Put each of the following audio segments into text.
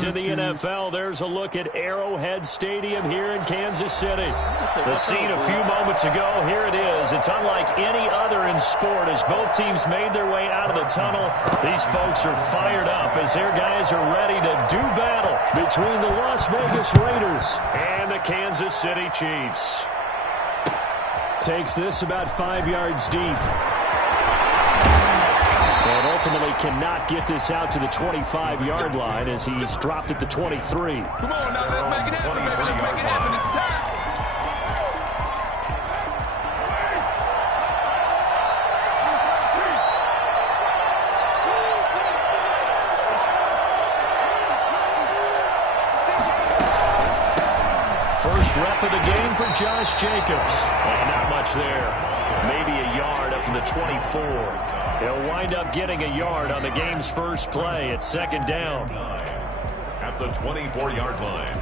days in the NFL, there's a look at Arrowhead Stadium here in Kansas City. The scene a few moments ago, here it is. It's unlike any other in sport as both teams made their way out of the tunnel. These folks are fired up as their guys are ready to do battle between the Las Vegas Raiders and the Kansas City Chiefs. Takes this about 5 yards deep. And ultimately cannot get this out to the 25-yard line as he's dropped at the 23. Come on now, let's make it happen, baby. Let's make it happen. It's time. First rep of the game for Josh Jacobs. And not much there. Maybe a yard up to the 24. He'll wind up getting a yard on the game's first play at second down. At the 24-yard line.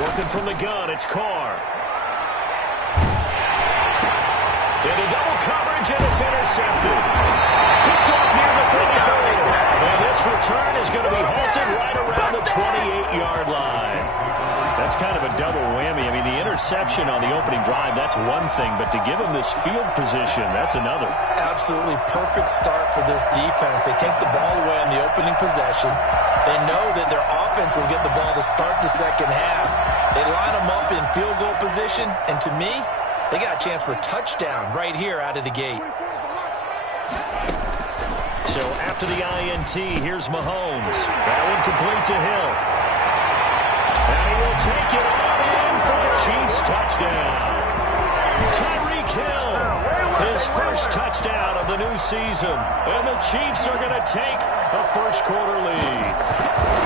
Working from the gun, it's Carr. Into double coverage, and it's intercepted. Picked up near the 34. And this return is going to be halted right around the 28-yard line. That's kind of a double whammy. I mean, the interception on the opening drive, that's one thing. But to give him this field position, that's another. Absolutely perfect start for this defense. They take the ball away on the opening possession. They know that their offense will get the ball to start the second half. They line them up in field goal position. And to me, they got a chance for a touchdown right here out of the gate. So after the INT, here's Mahomes. That one complete to Hill. And he will take it all in for the Chiefs touchdown. Tyreek Hill, his first touchdown of the new season. And the Chiefs are going to take a first-quarter lead.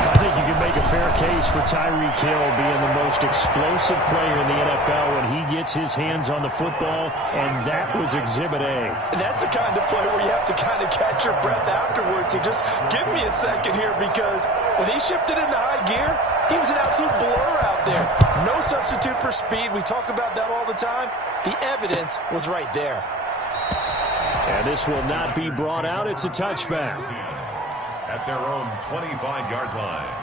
I think you can make a fair case for Tyreek Hill being the most explosive player in the NFL when he gets his hands on the football, and that was Exhibit A. And that's the kind of play where you have to kind of catch your breath afterwards and just give me a second here, because when he shifted into high gear, he was an absolute blur out there. No substitute for speed. We talk about that all the time. The evidence was right there. And this will not be brought out. It's a touchback. At their own 25-yard line.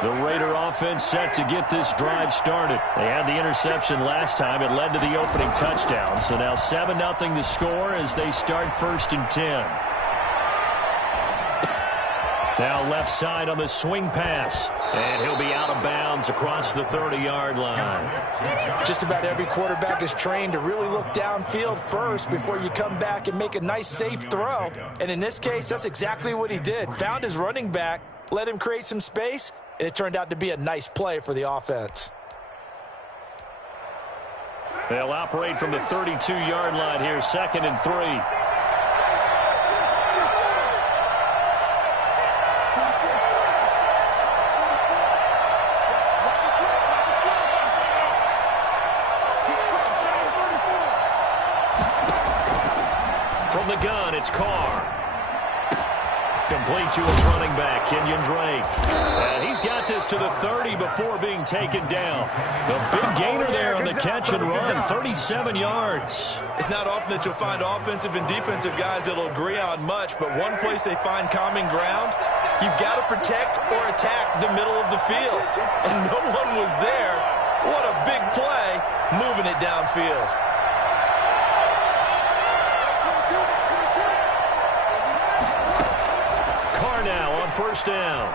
The Raider offense set to get this drive started. They had the interception last time. It led to the opening touchdown. So now 7-0 to score as they start 1st and 10. Now left side on the swing pass. And he'll be out of bounds across the 30-yard line. Just about every quarterback is trained to really look downfield first before you come back and make a nice, safe throw. And in this case, that's exactly what he did. Found his running back, let him create some space, and it turned out to be a nice play for the offense. They'll operate from the 32-yard line here, 2nd and 3. From the gun, it's Carr. Complete to his running back, Kenyon Drake. And he's got this to the 30 before being taken down. The big gainer there on the catch and run, 37 yards. It's not often that you'll find offensive and defensive guys that'll agree on much, but one place they find common ground, you've got to protect or attack the middle of the field. And no one was there. What a big play, moving it downfield. Now on 1st down.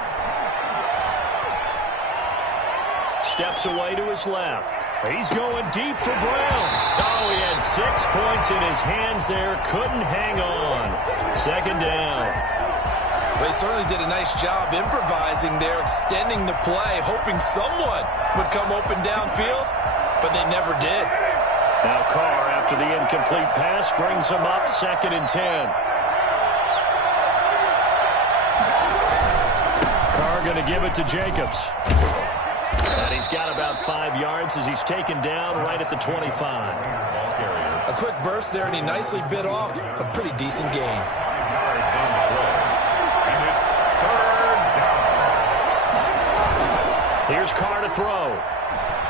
Steps away to his left. He's going deep for Brown. Oh, he had 6 points in his hands there. Couldn't hang on. 2nd down. They certainly did a nice job improvising there, extending the play, hoping someone would come open downfield, but they never did. Now Carr, after the incomplete pass, brings him up 2nd and 10. going to give it to Jacobs. And he's got about 5 yards as he's taken down right at the 25. A quick burst there, and he nicely bit off a pretty decent gain. Here's Carr to throw.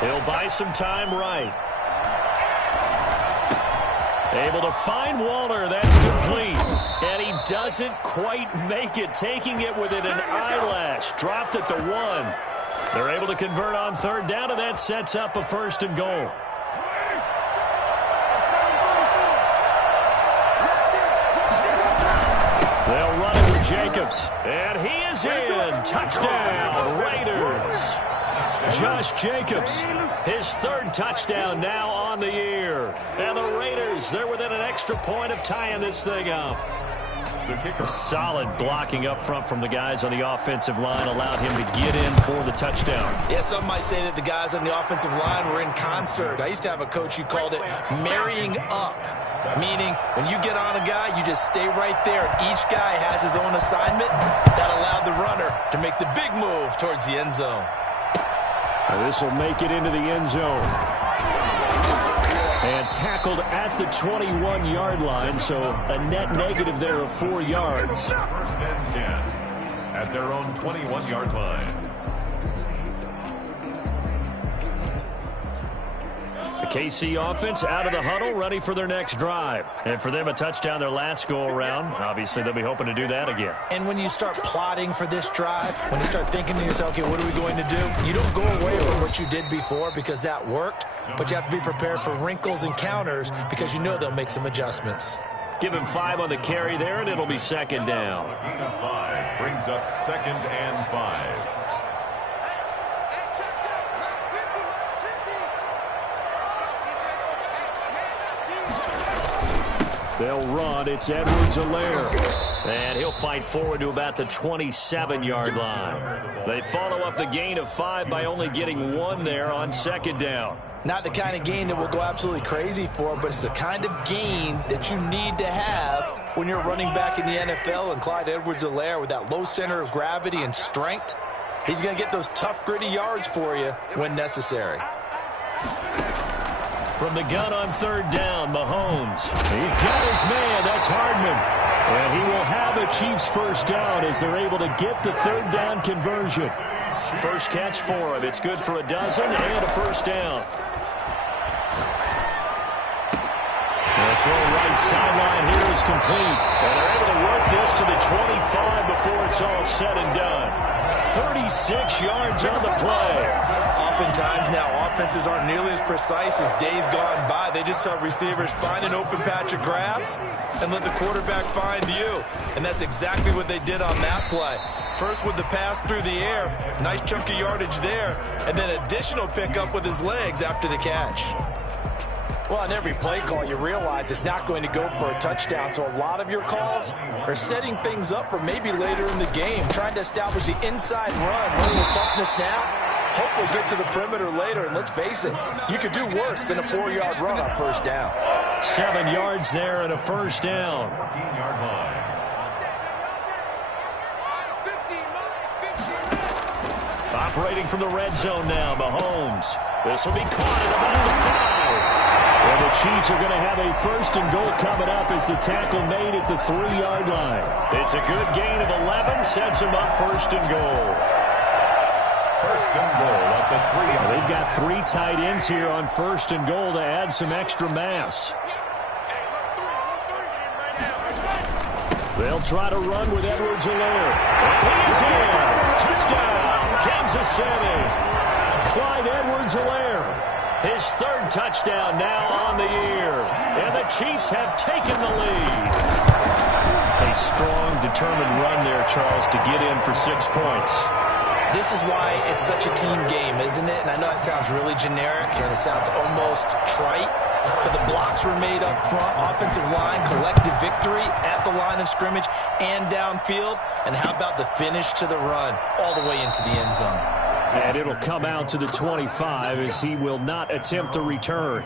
He'll buy some time right. Able to find Walter. That's complete. And he doesn't quite make it, taking it within an eyelash. Dropped at the 1. They're able to convert on third down, and that sets up a 1st and goal. They'll run it with Jacobs. And he is in. Touchdown, Raiders. Josh Jacobs, his 3rd touchdown now on the year. And the Raiders, they're within an extra point of tying this thing up. A solid blocking up front from the guys on the offensive line allowed him to get in for the touchdown. Yeah, some might say that the guys on the offensive line were in concert. I used to have a coach who called it marrying up, meaning when you get on a guy, you just stay right there. Each guy has his own assignment that allowed the runner to make the big move towards the end zone. This will make it into the end zone. And tackled at the 21-yard line, so a net negative there of 4 yards. 1st and 10 at their own 21-yard line. The KC offense out of the huddle, ready for their next drive. And for them, a touchdown their last go-around. Obviously, they'll be hoping to do that again. And when you start plotting for this drive, when you start thinking to yourself, okay, what are we going to do? You don't go away from what you did before because that worked, but you have to be prepared for wrinkles and counters because you know they'll make some adjustments. Give him 5 on the carry there, and it'll be 2nd down. A gain of 5 brings up 2nd and 5. They'll run. It's Edwards-Helaire. And he'll fight forward to about the 27-yard line. They follow up the gain of 5 by only getting 1 there on 2nd down. Not the kind of gain that we'll go absolutely crazy for, but it's the kind of gain that you need to have when you're running back in the NFL. And Clyde Edwards-Helaire, with that low center of gravity and strength, he's going to get those tough, gritty yards for you when necessary. From the gun on 3rd down, Mahomes. He's got his man. That's Hardman. And he will have a Chiefs 1st down as they're able to get the 3rd down conversion. First catch for him. It's good for a dozen and a 1st down. The throw right sideline here is complete. And they're able to work this to the 25 before it's all said and done. 36 yards on the play. Oftentimes now, offenses aren't nearly as precise as days gone by. They just tell receivers, find an open patch of grass and let the quarterback find you. And that's exactly what they did on that play. First with the pass through the air, nice chunk of yardage there, and then additional pickup with his legs after the catch. Well, on every play call, you realize it's not going to go for a touchdown, so a lot of your calls are setting things up for maybe later in the game, trying to establish the inside run, running with toughness now. Hope we'll get to the perimeter later, and let's face it, you could do worse than a 4-yard run on 1st down. 7 yards there and a 1st down. 14-yard line. Operating from the red zone now, Mahomes. This will be caught at about the 5. And the Chiefs are going to have a 1st and goal coming up as the tackle made at the 3-yard line. It's a good gain of 11, sets them up 1st and goal. 1st and goal at the 3. They've got 3 tight ends here on 1st and goal to add some extra mass. They'll try to run with Edwards-Helaire. He's in. Touchdown, Kansas City. Clyde Edwards-Helaire. His 3rd touchdown now on the year. And the Chiefs have taken the lead. A strong, determined run there, Charles, to get in for 6 points. This is why it's such a team game, isn't it? And I know it sounds really generic and it sounds almost trite, but the blocks were made up front, offensive line, collective victory at the line of scrimmage and downfield. And how about the finish to the run all the way into the end zone? And it'll come out to the 25 as he will not attempt to return.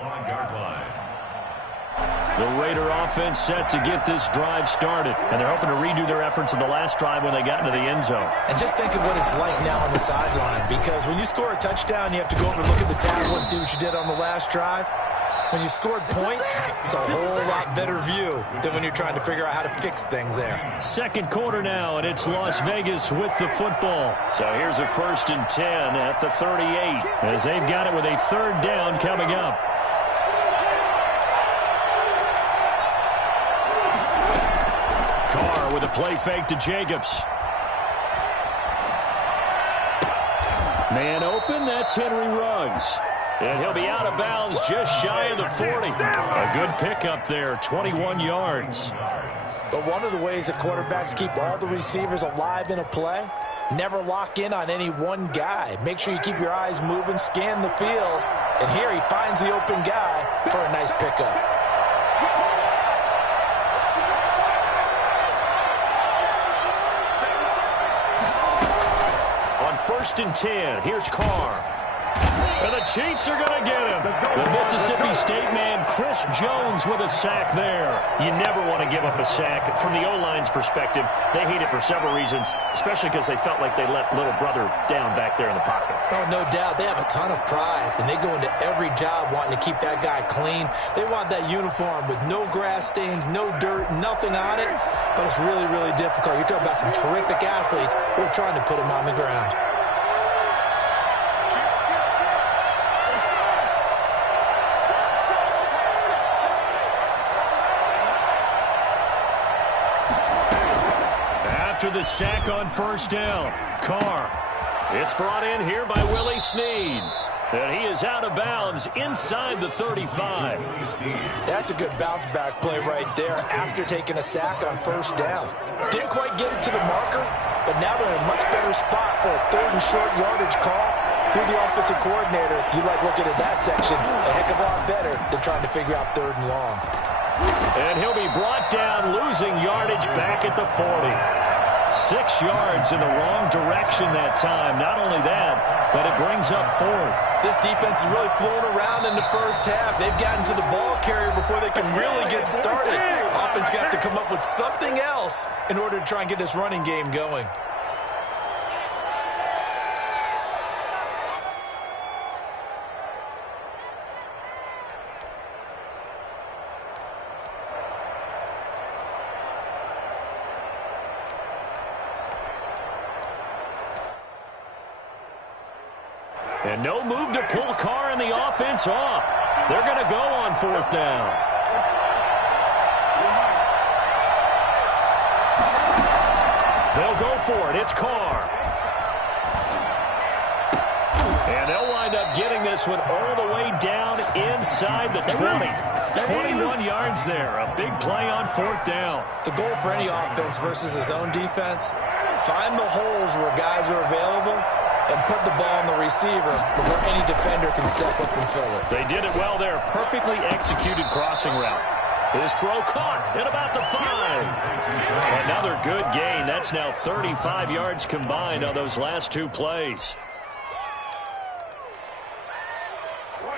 The Raider offense set to get this drive started. And they're hoping to redo their efforts in the last drive when they got into the end zone. And just think of what it's like now on the sideline. Because when you score a touchdown, you have to go over and look at the tablet and see what you did on the last drive. When you scored points, it's a whole lot better view than when you're trying to figure out how to fix things there. Second quarter now, and it's Las Vegas with the football. So here's a 1st and 10 at the 38 as they've got it with a 3rd down coming up. Carr with a play fake to Jacobs. Man open, that's Henry Ruggs. And he'll be out of bounds just shy of the 40. A good pickup there, 21 yards. But one of the ways that quarterbacks keep all the receivers alive in a play, never lock in on any one guy. Make sure you keep your eyes moving, scan the field. And here he finds the open guy for a nice pickup. On 1st and 10, here's Carr. And the Chiefs are going to get him. The Mississippi State man, Chris Jones, with a sack there. You never want to give up a sack. From the O-line's perspective, they hate it for several reasons, especially because they felt like they let little brother down back there in the pocket. Oh, no doubt. They have a ton of pride, and they go into every job wanting to keep that guy clean. They want that uniform with no grass stains, no dirt, nothing on it. But it's really, really difficult. You're talking about some terrific athletes who are trying to put him on the ground. After the sack on 1st down, Carr. It's brought in here by Willie Snead. And he is out of bounds inside the 35. That's a good bounce-back play right there after taking a sack on 1st down. Didn't quite get it to the marker, but now they're in a much better spot for a 3rd and short yardage call. Through the offensive coordinator, you like looking at that section a heck of a lot better than trying to figure out 3rd and long. And he'll be brought down, losing yardage back at the 40. 6 yards in the wrong direction that time. Not only that, but it brings up 4th. This defense is really flown around in the first half. They've gotten to the ball carrier before they can really get started. Offense got to come up with something else in order to try and get this running game going. And no move to pull Carr and the offense off. They're going to go on 4th down. They'll go for it. It's Carr. And they'll wind up getting this one all the way down inside the 20. 21 yards there. A big play on 4th down. The goal for any offense versus his own defense, find the holes where guys are available and put the ball on the receiver before any defender can step up and fill it. They did it well there. Perfectly executed crossing route. His throw caught at about the 5. Another good gain. That's now 35 yards combined on those last 2 plays.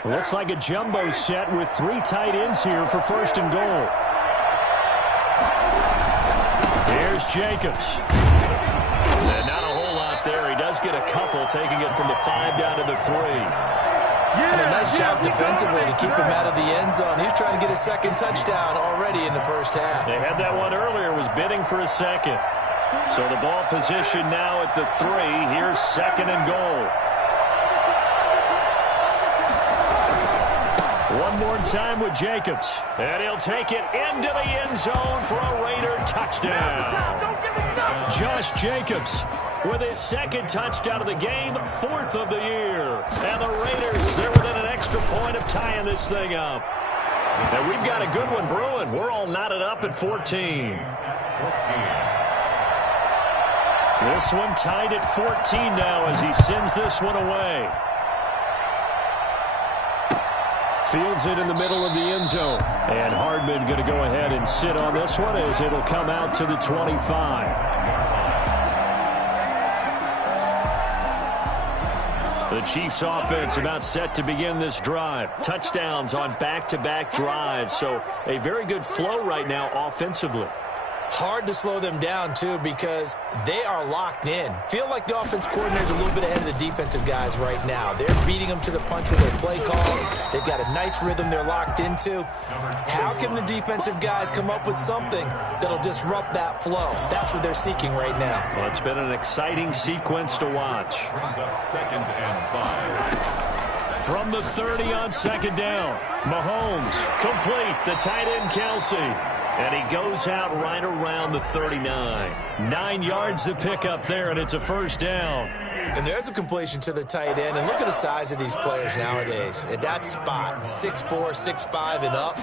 Looks like a jumbo set with 3 tight ends here for 1st and goal. Here's Jacobs. And not a whole lot there. He does get a couple, taking it from the 5 down to the 3. And a nice job defensively to keep him out of the end zone. He's trying to get a 2nd touchdown already in the first half. They had that one earlier, was bidding for a 2nd. So the ball position now at the 3. Here's 2nd and goal. One more time with Jacobs. And he'll take it into the end zone for a Raider touchdown. Josh Jacobs with his 2nd touchdown of the game, 4th of the year. And the Raiders, they're within an extra point of tying this thing up. And we've got a good one brewing. We're all knotted up at 14. This one tied at 14 now as he sends this one away. Fields it in the middle of the end zone. And Hardman going to go ahead and sit on this one as it'll come out to the 25. The Chiefs offense about set to begin this drive. Touchdowns on back-to-back drives, so a very good flow right now offensively. Hard to slow them down, too, because they are locked in. Feel like the offense coordinator is a little bit ahead of the defensive guys right now. They're beating them to the punch with their play calls. They've got a nice rhythm they're locked into. How can the defensive guys come up with something that'll disrupt that flow? That's what they're seeking right now. Well, it's been an exciting sequence to watch. Second and 5. From the 30 on second down, Mahomes complete, the tight end Kelsey. And he goes out right around the 39. 9 yards to pick up there, and it's a first down. And there's a completion to the tight end. And look at the size of these players nowadays. At that spot, 6'4", 6'5", and up.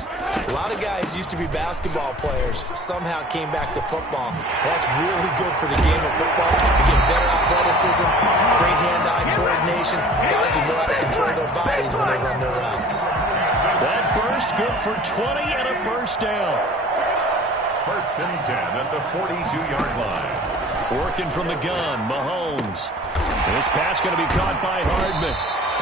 A lot of guys used to be basketball players, somehow came back to football. That's really good for the game of football. To get better athleticism, great hand-eye coordination, guys who know how to control their bodies when they run their routes. That burst good for 20 and a first down. First and 10 at the 42-yard line. Working from the gun, Mahomes. This pass going to be caught by Hardman.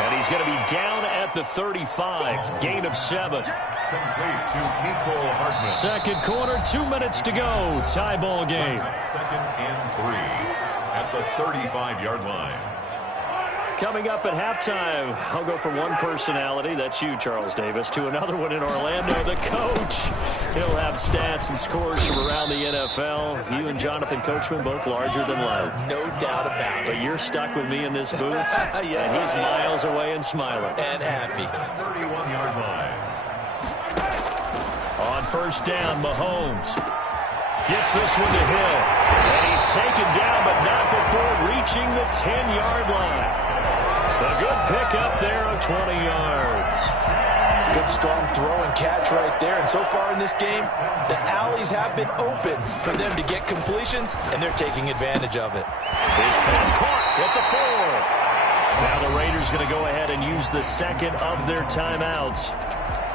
And he's going to be down at the 35. Gain of 7. Complete to Nico Hardman. Second quarter, 2 minutes to go. Tie ball game. Second and 3 at the 35-yard line. Coming up at halftime, I'll go from one personality, that's you, Charles Davis, to another one in Orlando, the coach. He'll have stats and scores from around the NFL. You and Jonathan Coachman, both larger than life. No doubt about it. But you're stuck with me in this booth, yes, and he's miles away and smiling. And happy. 31-yard line. On first down, Mahomes gets this one to Hill. And he's taken down, but not before reaching the 10-yard line. A good pickup there of 20 yards. Good strong throw and catch right there. And so far in this game, the alleys have been open for them to get completions, and they're taking advantage of it. His pass caught at the 4. Now the Raiders going to go ahead and use the second of their timeouts,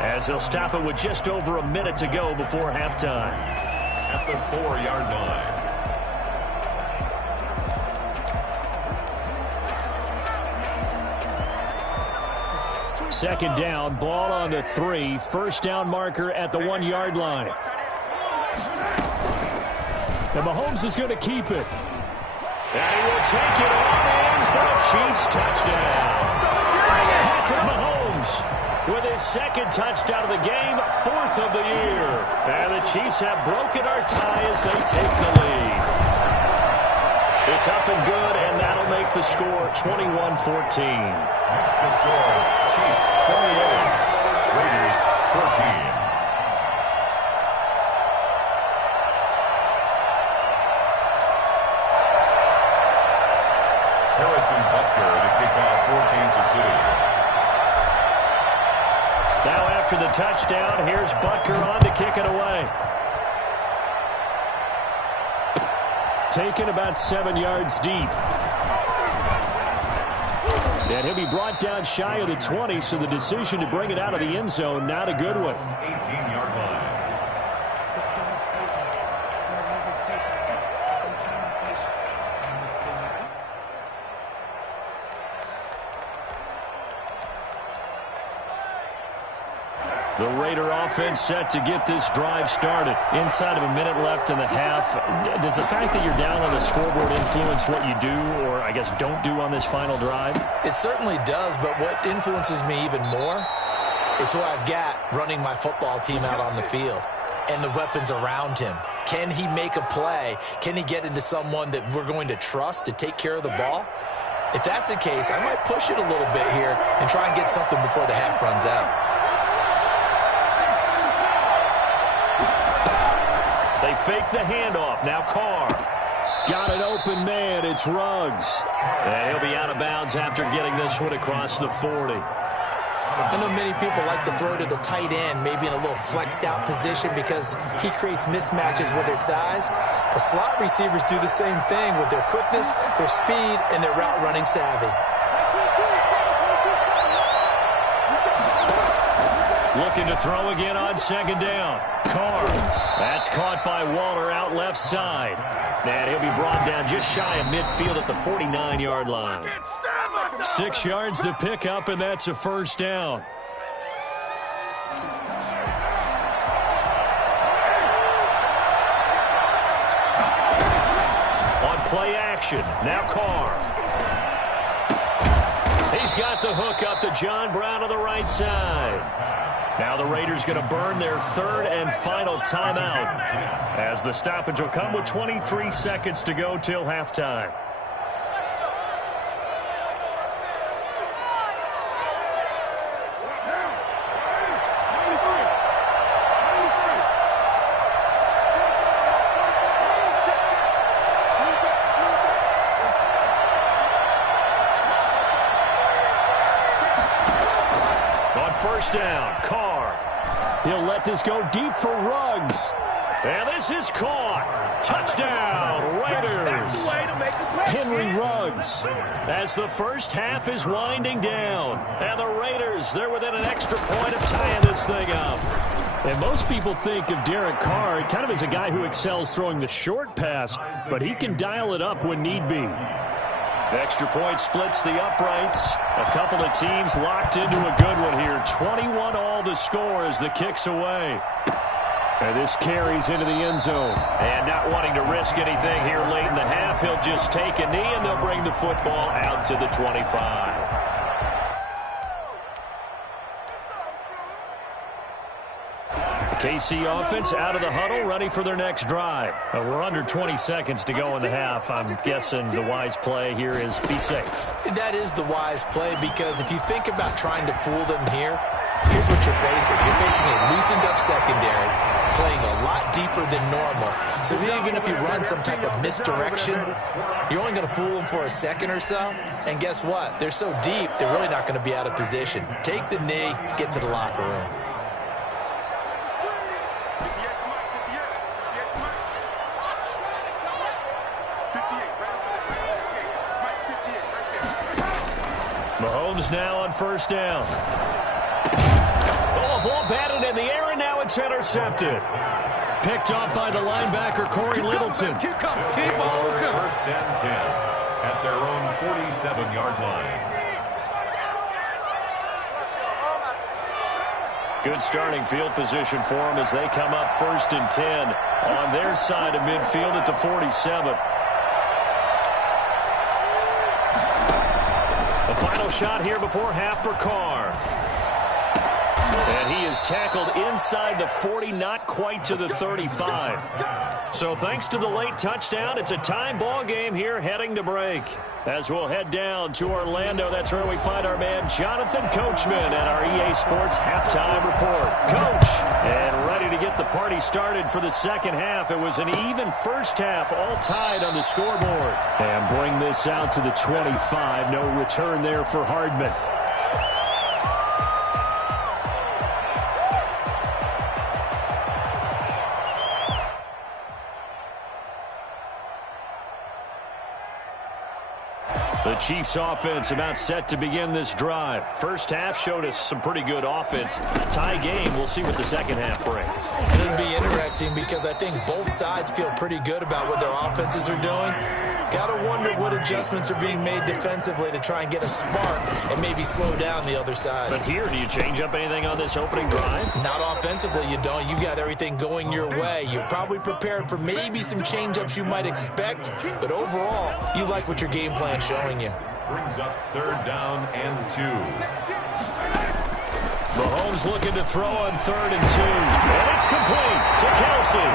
as they'll stop it with just over a minute to go before halftime. At the 4-yard line. Second down, ball on the 3. First down marker at the 1-yard line. And Mahomes is going to keep it. And he will take it on in for a Chiefs touchdown. Patrick Mahomes with his second touchdown of the game, 4th of the year. And the Chiefs have broken our tie as they take the lead. It's up and good, and that'll make the score 21-14. Makes the score Chiefs 38, Raiders 14. Harrison Butker to kick off for Kansas City. Now after the touchdown, here's Butker on to kick it away. Taken about 7 yards deep. And he'll be brought down shy of the 20, so the decision to bring it out of the end zone, not a good one. 18-yard line. The Raider offense set to get this drive started. Inside of a minute left in the half. Does the fact that you're down on the scoreboard influence what you do, or I guess don't do on this final drive? It certainly does, but what influences me even more is who I've got running my football team out on the field and the weapons around him. Can he make a play? Can he get into someone that we're going to trust to take care of the ball? If that's the case, I might push it a little bit here and try and get something before the half runs out. They fake the handoff. Now Carr. Got an open man. It's Ruggs. And he'll be out of bounds after getting this one across the 40. I know many people like to throw to the tight end, maybe in a little flexed out position because he creates mismatches with his size. But slot receivers do the same thing with their quickness, their speed, and their route running savvy. Looking to throw again on second down. Carr. That's caught by Waller out left side. And he'll be brought down just shy of midfield at the 49-yard line. 6 yards the pickup, and that's a first down. On play action, now Carr. He's got the hook up to John Brown on the right side. Now the Raiders going to burn their third and final timeout, as the stoppage will come with 23 seconds to go till halftime. First down, Carr. He'll let this go deep for Ruggs. And this is caught. Touchdown, Raiders. Henry Ruggs. As the first half is winding down. And the Raiders, they're within an extra point of tying this thing up. And most people think of Derek Carr kind of as a guy who excels throwing the short pass, but he can dial it up when need be. The extra point splits the uprights. A couple of teams locked into a good one here. 21 all the score as the kick's away. And this carries into the end zone. And not wanting to risk anything here late in the half, he'll just take a knee and they'll bring the football out to the 25. KC offense out of the huddle, ready for their next drive. We're under 20 seconds to go in the half. I'm guessing the wise play here is be safe. That is the wise play, because if you think about trying to fool them here, here's what you're facing. You're facing a loosened up secondary, playing a lot deeper than normal. So even if you run some type of misdirection, you're only going to fool them for a second or so. And guess what? They're so deep, they're really not going to be out of position. Take the knee, get to the locker room. Mahomes now on first down. Oh, a ball batted in the air, and now it's intercepted. Picked off by the linebacker, Corey Littleton. First and 10 at their own 47-yard line. Good starting field position for them as they come up first and 10 on their side of midfield at the 47. The final shot here before half for Carr. And he is tackled inside the 40, not quite to the 35. So thanks to the late touchdown, it's a tie ball game here heading to break. As we'll head down to Orlando, that's where we find our man Jonathan Coachman at our EA Sports Halftime Report. Coach, and ready to get the party started for the second half. It was an even first half, all tied on the scoreboard. And bring this out to the 25. No return there for Hardman. The Chiefs offense about set to begin this drive. First half showed us some pretty good offense. Tie game. We'll see what the second half brings. It'll be interesting because I think both sides feel pretty good about what their offenses are doing. Got to wonder what adjustments are being made defensively to try and get a spark and maybe slow down the other side. But here, do you change up anything on this opening drive? Not offensively, you don't. You've got everything going your way. You've probably prepared for maybe some change-ups you might expect, but overall, you like what your game plan's showing you. Brings up third down and 2. Mahomes looking to throw on third and 2. And it's complete to Kelsey.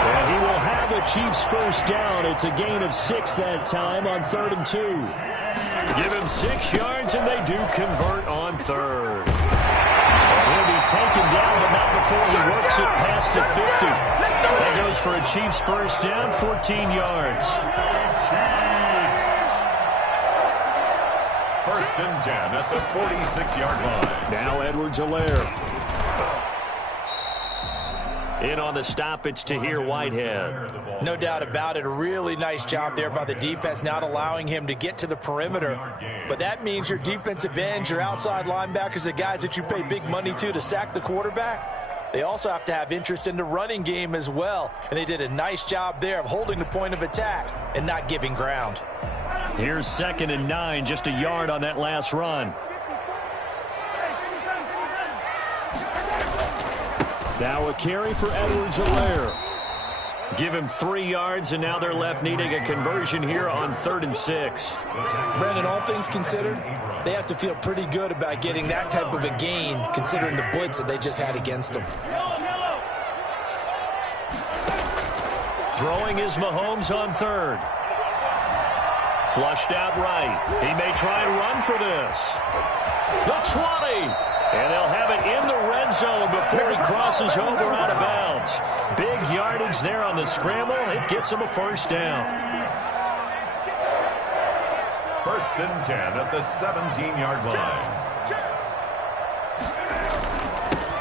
And he will have the Chiefs first down. It's a gain of 6 that time on third and 2. Give him 6 yards, and they do convert on third. He'll be taken down, but not before he works it past the 50. That goes for a Chiefs first down, 14 yards. First and 10 at the 46-yard line. Now Edwards-Helaire. In on the stop, it's Tahir Whitehead. No doubt about it. A really nice job there by the defense, not allowing him to get to the perimeter. But that means your defensive ends, your outside linebackers, the guys that you pay big money to sack the quarterback, they also have to have interest in the running game as well. And they did a nice job there of holding the point of attack and not giving ground. Here's 2nd and 9, just a yard on that last run. Now a carry for Edwards-Helaire. Give him 3 yards, and now they're left needing a conversion here on 3rd and 6. Brandon, all things considered, they have to feel pretty good about getting that type of a gain, considering the blitz that they just had against them. Throwing is Mahomes on 3rd. Flushed out right. He may try and run for this. The 20. And they'll have it in the red zone before he crosses over out of bounds. Big yardage there on the scramble. It gets him a 1st down. 1st and 10 at the 17-yard line.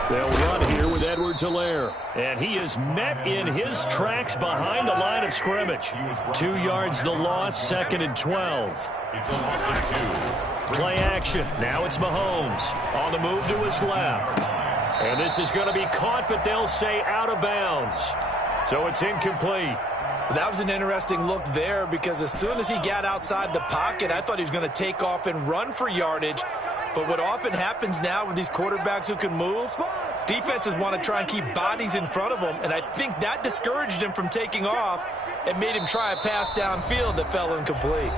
They'll run here with Edwards-Helaire. And he is met in his tracks behind the line of scrimmage. 2 yards the loss, 2nd and 12. It's a loss of 2. Play action. Now it's Mahomes on the move to his left. And this is going to be caught, but they'll say out of bounds. So it's incomplete. That was an interesting look there because as soon as he got outside the pocket, I thought he was going to take off and run for yardage. But what often happens now with these quarterbacks who can move, defenses want to try and keep bodies in front of them, and I think that discouraged him from taking off and made him try a pass downfield that fell incomplete.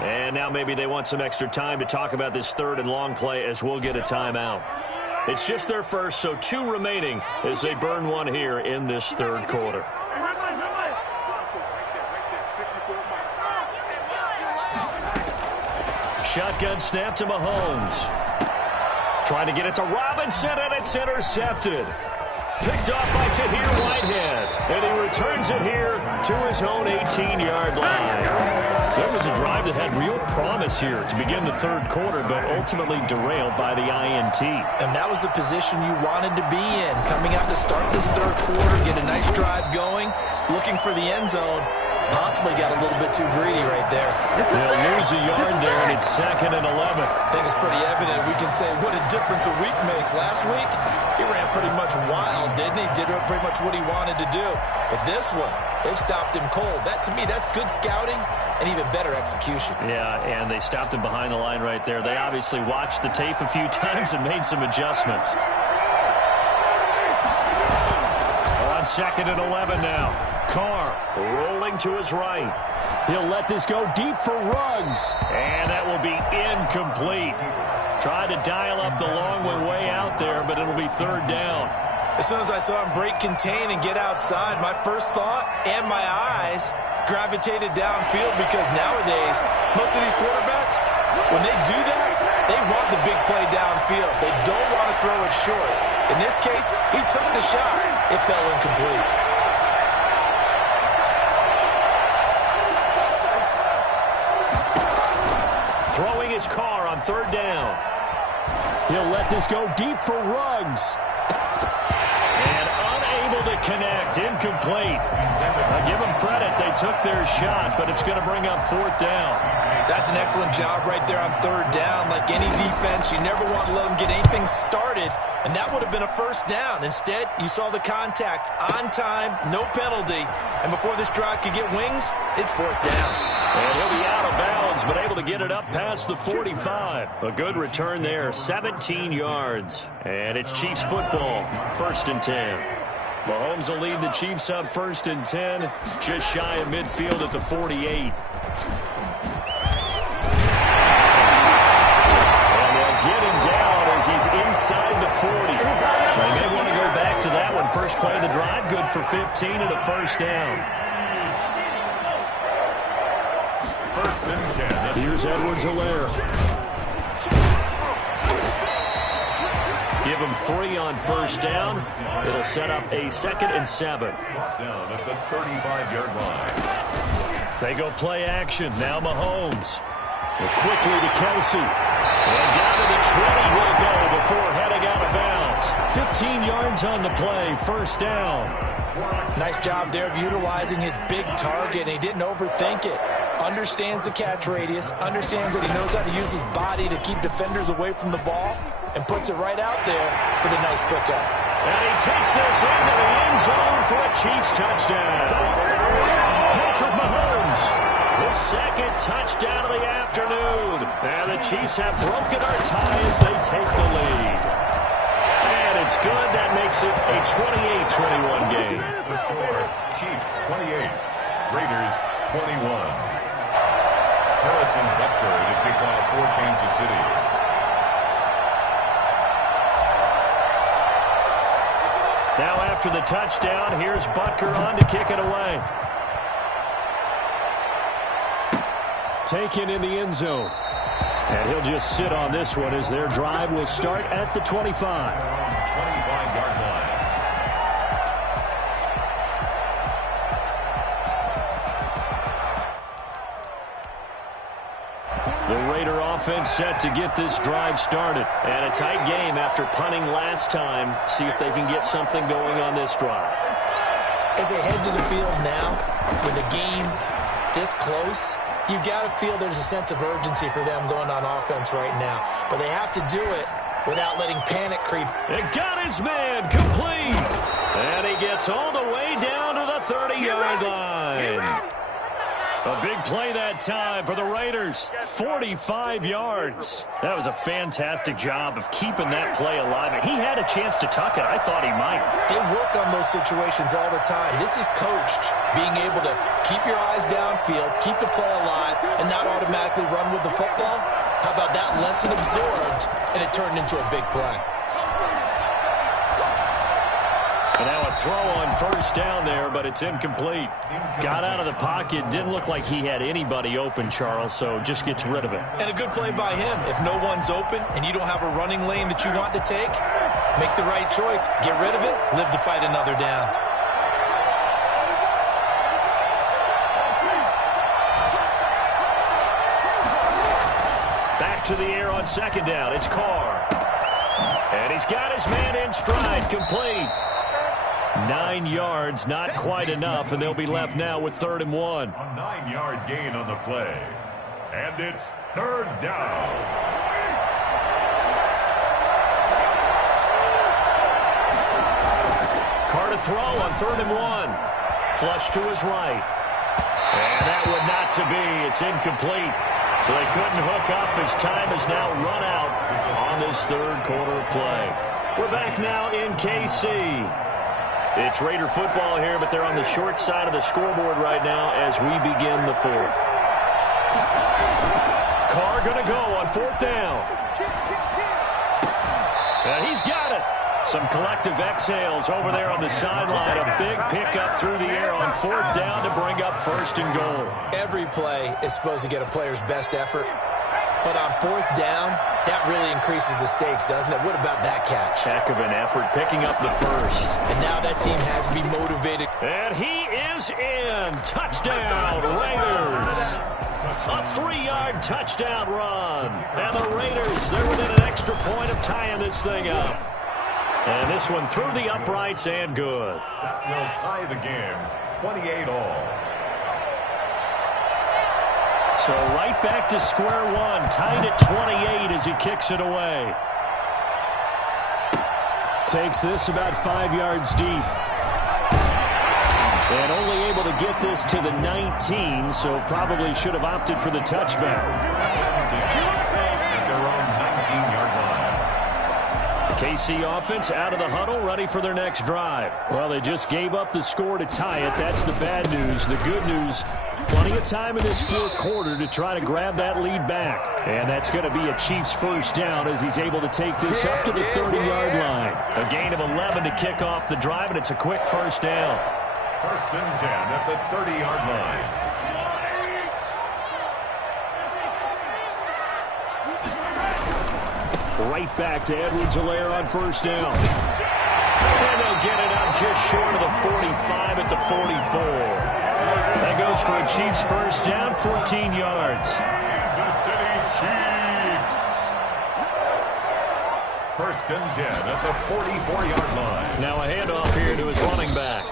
And now maybe they want some extra time to talk about this 3rd and long play as we'll get a timeout. It's just their first, so 2 remaining as they burn one here in this 3rd quarter. Shotgun snap to Mahomes. Trying to get it to Robinson, and it's intercepted. Picked off by Tahir Whitehead. And he returns it here to his own 18-yard line. So it was a drive that had real promise here to begin the 3rd quarter, but ultimately derailed by the INT. And that was the position you wanted to be in. Coming out to start this 3rd quarter, get a nice drive going, looking for the end zone. Possibly got a little bit too greedy right there. They'll lose a yard there, and it's 2nd and 11. I think it's pretty evident. We can say what a difference a week makes. Last week, he ran pretty much wild, didn't he? Did pretty much what he wanted to do. But this one, they stopped him cold. That, to me, that's good scouting and even better execution. Yeah, and they stopped him behind the line right there. They obviously watched the tape a few times and made some adjustments. On 2nd and 11 now. Carr rolling to his right. He'll let this go deep for Ruggs. And that will be incomplete. Tried to dial up the long one way out there, but it'll be 3rd down. As soon as I saw him break contain and get outside, my first thought and my eyes gravitated downfield because nowadays, most of these quarterbacks, when they do that, they want the big play downfield. They don't want to throw it short. In this case, he took the shot. It fell incomplete. Throwing his Carr on 3rd down. He'll let this go deep for Ruggs. And unable to connect. Incomplete. I'll give them credit. They took their shot, but it's going to bring up 4th down. That's an excellent job right there on 3rd down. Like any defense, you never want to let them get anything started, and that would have been a 1st down. Instead, you saw the contact on time, no penalty, and before this drive could get wings, it's 4th down. And he'll be out of bounds, but able to get it up past the 45. A good return there, 17 yards. And it's Chiefs football, 1st and 10. Mahomes will lead the Chiefs up 1st and 10, just shy of midfield at the 48. And they'll get him down as he's inside the 40. They may want to go back to that one. First play of the drive, good for 15 and a 1st down. 1st and 10. Here's Edwards-Helaire. Give him 3 on 1st down. It'll set up a 2nd and 7. Down at the 35-yard line. They go play action. Now Mahomes. And quickly to Kelsey. And down to the 20 he'll go before heading out of bounds. 15 yards on the play. 1st down. Nice job there of utilizing his big target, and he didn't overthink it. Understands the catch radius, understands that he knows how to use his body to keep defenders away from the ball, and puts it right out there for the nice pickup. And he takes this into the end zone for a Chiefs touchdown. Patrick Mahomes his second touchdown of the afternoon. And the Chiefs have broken our tie as they take the lead. And it's good. That makes it a 28-21 game. The score, Chiefs 28, Raiders 21. Harrison Butker to kick off for Kansas City. Now after the touchdown, here's Butker on to kick it away. Taken in the end zone. And he'll just sit on this one as their drive will start at the 25. 25-yard line. The Raider offense set to get this drive started. And a tight game after punting last time. See if they can get something going on this drive. As they head to the field now, with the game this close, you've got to feel there's a sense of urgency for them going on offense right now. But they have to do it without letting panic creep. It got his man complete. And he gets all the way down to the 30-yard line. A big play that time for the Raiders. 45 yards. That was a fantastic job of keeping that play alive. He had a chance to tuck it. I thought he might. They work on those situations all the time. This is coached, being able to keep your eyes downfield, keep the play alive, and not automatically run with the football. How about that lesson absorbed, and it turned into a big play. And now a throw on first down there, but it's incomplete. Got out of the pocket. Didn't look like he had anybody open, Charles, so just gets rid of it. And a good play by him. If no one's open and you don't have a running lane that you want to take, make the right choice. Get rid of it. Live to fight another down. Back to the air on second down. It's Carr. And he's got his man in stride. Complete. 9 yards, not quite enough, and they'll be left now with 3rd and 1. A 9-yard gain on the play. And it's 3rd down. Carr to throw on 3rd and 1. Flush to his right. And that would not to be. It's incomplete. So they couldn't hook up as time has now run out on this 3rd quarter of play. We're back now in KC. It's Raider football here, but they're on the short side of the scoreboard right now as we begin the 4th. Carr going to go on 4th down. And he's got it. Some collective exhales over there on the sideline. A big pickup through the air on 4th down to bring up 1st and goal. Every play is supposed to get a player's best effort. But on 4th down, that really increases the stakes, doesn't it? What about that catch? Heck of an effort, picking up the 1st. And now that team has to be motivated. And he is in. Touchdown, Raiders. A 3-yard touchdown run. And the Raiders, they're within an extra point of tying this thing up. And this one through the uprights and good. That will tie the game, 28 all. So right back to square one, tied at 28 as he kicks it away. Takes this about 5 yards deep. And only able to get this to the 19, so probably should have opted for the touchback. At their own 19-yard line. KC offense out of the huddle, ready for their next drive. Well, they just gave up the score to tie it. That's the bad news. The good news, plenty of time in this 4th quarter to try to grab that lead back. And that's going to be a Chiefs 1st down as he's able to take this up to the 30-yard line. A gain of 11 to kick off the drive, and it's a quick 1st down. 1st and 10 at the 30-yard line. Right back to Edwards-Helaire on 1st down. And they'll get it up just short of the 45 at the 44. That goes for a Chiefs 1st down, 14 yards. Kansas City Chiefs. 1st and 10 at the 44-yard line. Now a handoff here to his running back.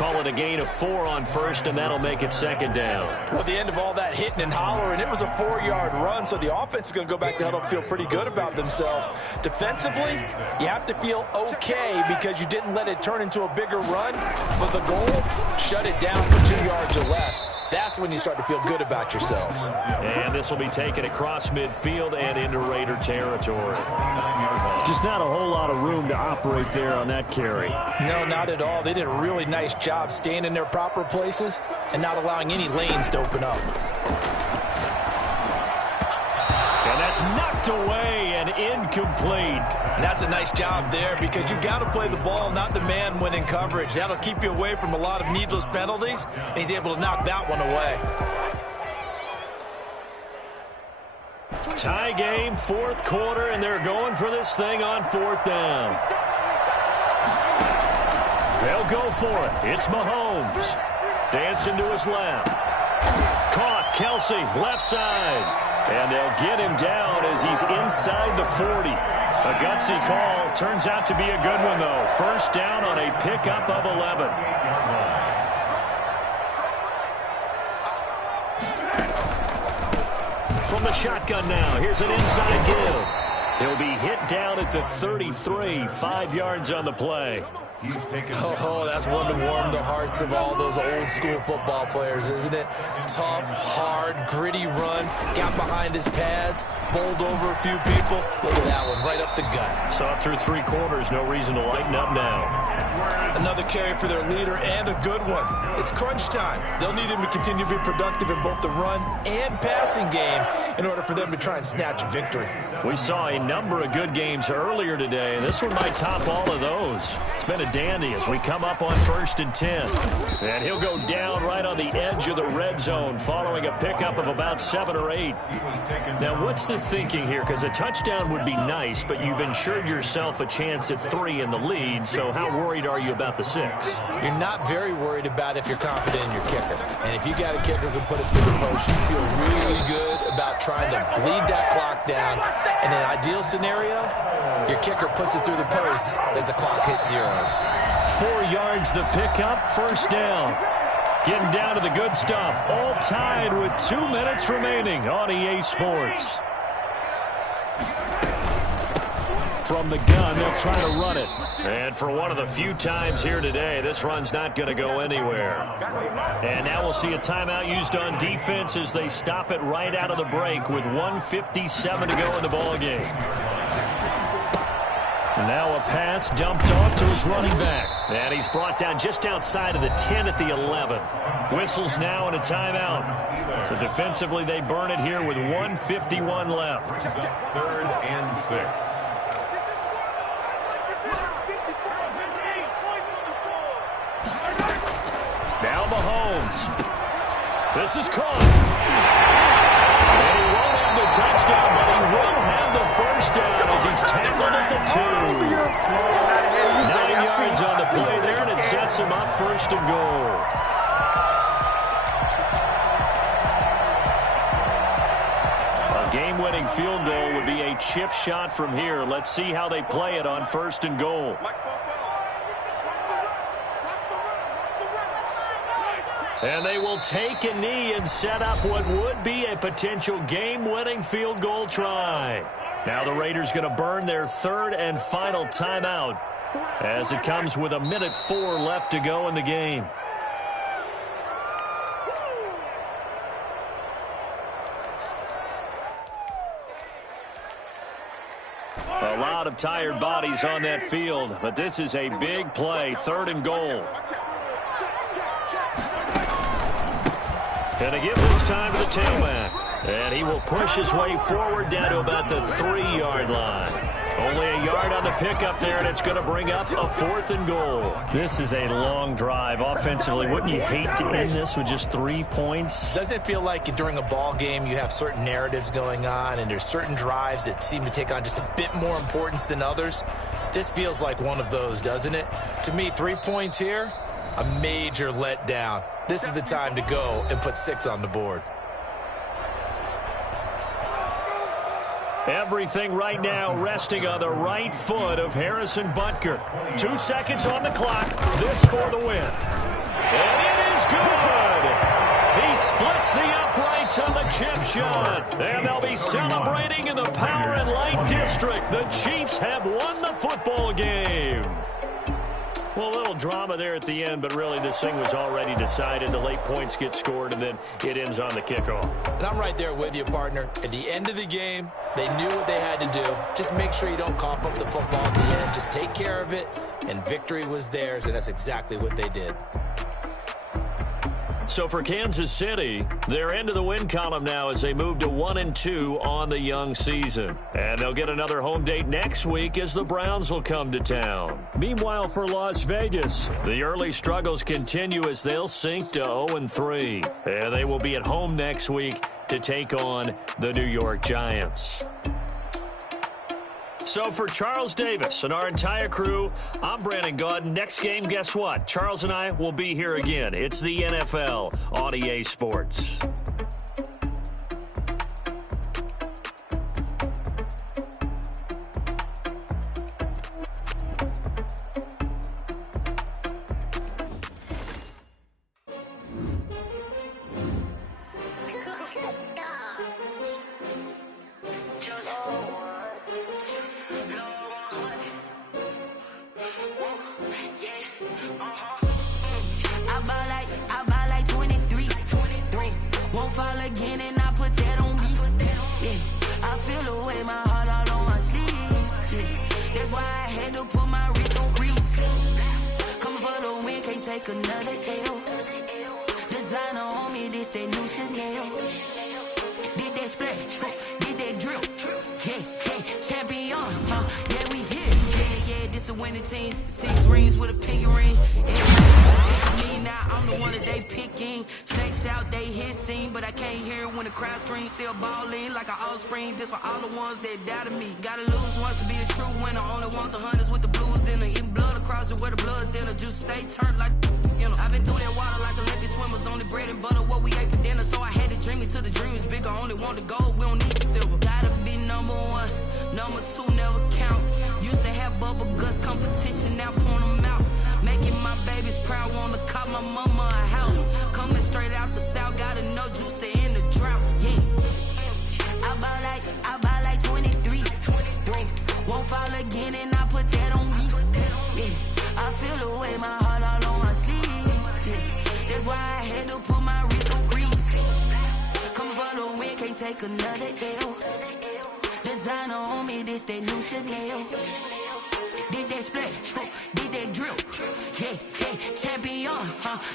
call it a gain of 4 on first, and that'll make it second down. Well, at the end of all that hitting and hollering, it was a 4-yard run, so the offense is going to go back to huddle and feel pretty good about themselves. Defensively, you have to feel okay because you didn't let it turn into a bigger run, but the goal, shut it down for 2 yards or less. That's when you start to feel good about yourselves. And this will be taken across midfield and into Raider territory. Just not a whole lot of room to operate there on that carry. No, not at all. They did a really nice job staying in their proper places and not allowing any lanes to open up. And that's knocked away and incomplete. And that's a nice job there because you've got to play the ball, not the man when in coverage. That'll keep you away from a lot of needless penalties, and he's able to knock that one away. Tie game, fourth quarter, and they're going for this thing on 4th down. They'll go for it. It's Mahomes. Dancing to his left. Caught, Kelsey, left side. And they'll get him down as he's inside the 40. A gutsy call. Turns out to be a good one, though. First down on a pickup of 11. From the shotgun now, here's an inside give. He'll be hit down at the 33, 5 yards on the play. Oh, that's one to warm the hearts of all those old-school football players, isn't it? Tough, hard, gritty run, got behind his pads, bowled over a few people. Look at that one, right up the gut. Saw it through 3 quarters, no reason to lighten up now. Another carry for their leader and a good one. It's crunch time. They'll need him to continue to be productive in both the run and passing game in order for them to try and snatch a victory. We saw a number of good games earlier today, and this one might top all of those. It's been a dandy as we come up on 1st and 10. And he'll go down right on the edge of the red zone following a pickup of about 7 or 8. Now, what's the thinking here? Because a touchdown would be nice, but you've ensured yourself a chance at 3 in the lead, so how worried are you about the 6? You're not very worried about if you're confident in your kicker. And if you got a kicker who can put it through the post, you feel really good about trying to bleed that clock down. In an ideal scenario, your kicker puts it through the post as the clock hits zeros. 4 yards the pickup, first down. Getting down to the good stuff. All tied with 2 minutes remaining on EA Sports. From the gun, they'll try to run it. And for one of the few times here today, this run's not going to go anywhere. And now we'll see a timeout used on defense as they stop it right out of the break with 1:57 to go in the ballgame. Now a pass dumped off to his running back. And he's brought down just outside of the 10 at the 11. Whistles now and a timeout. So defensively, they burn it here with 1:51 left. 3rd and 6. Now Mahomes. This is caught. And he won't have the touchdown, but he will have the first down as he's tackled at the 2. 9 yards on the play there, and it sets him up 1st and goal. A game-winning field goal would be a chip shot from here. Let's see how they play it on 1st and goal. And they will take a knee and set up what would be a potential game-winning field goal try. Now the Raiders going to burn their 3rd and final timeout as it comes with 1:04 left to go in the game. A lot of tired bodies on that field, but this is a big play, 3rd and goal. And a give this time to the tailback. And he will push his way forward down to about the 3-yard line. Only a yard on the pickup there, and it's going to bring up a 4th and goal. This is a long drive offensively. Wouldn't you hate to end this with just 3 points? Doesn't it feel like during a ball game you have certain narratives going on and there's certain drives that seem to take on just a bit more importance than others? This feels like one of those, doesn't it? To me, 3 points here, a major letdown. This is the time to go and put 6 on the board. Everything right now resting on the right foot of Harrison Butker. 2 seconds on the clock. This for the win. And it is good. He splits the uprights on the chip shot. And they'll be celebrating in the Power and Light District. The Chiefs have won the football game. Well, a little drama there at the end, but really this thing was already decided. The late points get scored, and then it ends on the kickoff. And I'm right there with you, partner. At the end of the game, they knew what they had to do. Just make sure you don't cough up the football at the end. Just take care of it, and victory was theirs, and that's exactly what they did. So for Kansas City, they're into the win column now as they move to 1-2 on the young season. And they'll get another home date next week as the Browns will come to town. Meanwhile, for Las Vegas, the early struggles continue as they'll sink to 0-3. And they will be at home next week to take on the New York Giants. So for Charles Davis and our entire crew, I'm Brandon Gaudin. Next game, guess what? Charles and I will be here again. It's the NFL on EA Sports. Another L. Designer on me, this that new Chanel. Did that splash, did that drill. Yeah, champion, yeah, we here. Yeah, this the winning team. 6 rings with a pinky ring. Me now, I'm the one that they picking. Snakes out, they hissing, but I can't hear when the crowd screams. Still balling like an offspring. This for all the ones that doubted me. Gotta lose once to be a true winner. Only want the hunters with the blues in it. Eating blood across it where the blood thinner. Juice stay turned like. You know, I've been through that water like Olympic swimmers. Only bread and butter, what we ate for dinner. So I had to dream it till the dream is bigger. Only want the gold, we don't need the silver. Gotta be number 1, number 2 never count. Used to have bubble guts competition, now point them out. Making my babies proud, wanna call my mama a house. Coming straight out the south, gotta know juice to end the drought. Yeah, I buy like 23. Won't fall again and I put that on me. Yeah, I feel the way my heart all on my sleeve. That's why I had to put my wrist on freeze. Coming for the win, can't take another L. Designer on me, this that new Chanel. Did that splash, did that drill. Yeah, champion,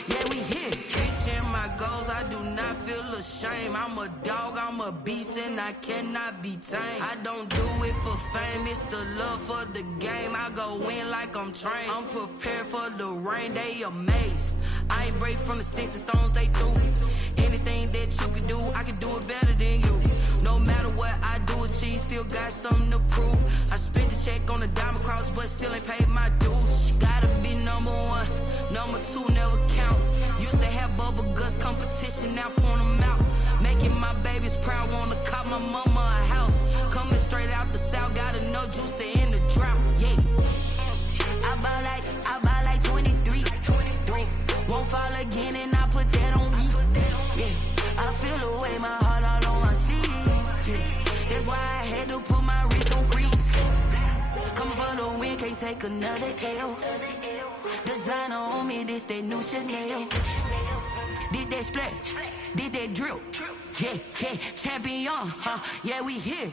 yeah, we here. Reaching my goals, I do not feel ashamed. I'm a dog, I'm a beast, and I cannot be tamed. I don't do it for fame, it's the love for the game. I go in like I'm trained. I'm prepared for the rain, they amazed. I ain't brave from the sticks and stones they threw. Anything that you can do, I can do it better than you. No matter what I do, achieve, still got something to prove. I spent the check on the diamond cross, but still ain't paid my dues. Gotta be number 1, number 2 never count. Used to have bubble guts competition, now point them out. Making my babies proud, wanna call my mama a house. Coming straight out the south, gotta know juice to end the drought. Yeah, I buy like 23. Won't fall again and I put that on me. Yeah, I feel the way my heart all on my sleeve. Yeah, that's why I had to put my wrist on freeze. Coming for the win, can't take another L. Designer on me, this that new Chanel. Did that splash, did that drill. Yeah, champion, yeah, we here.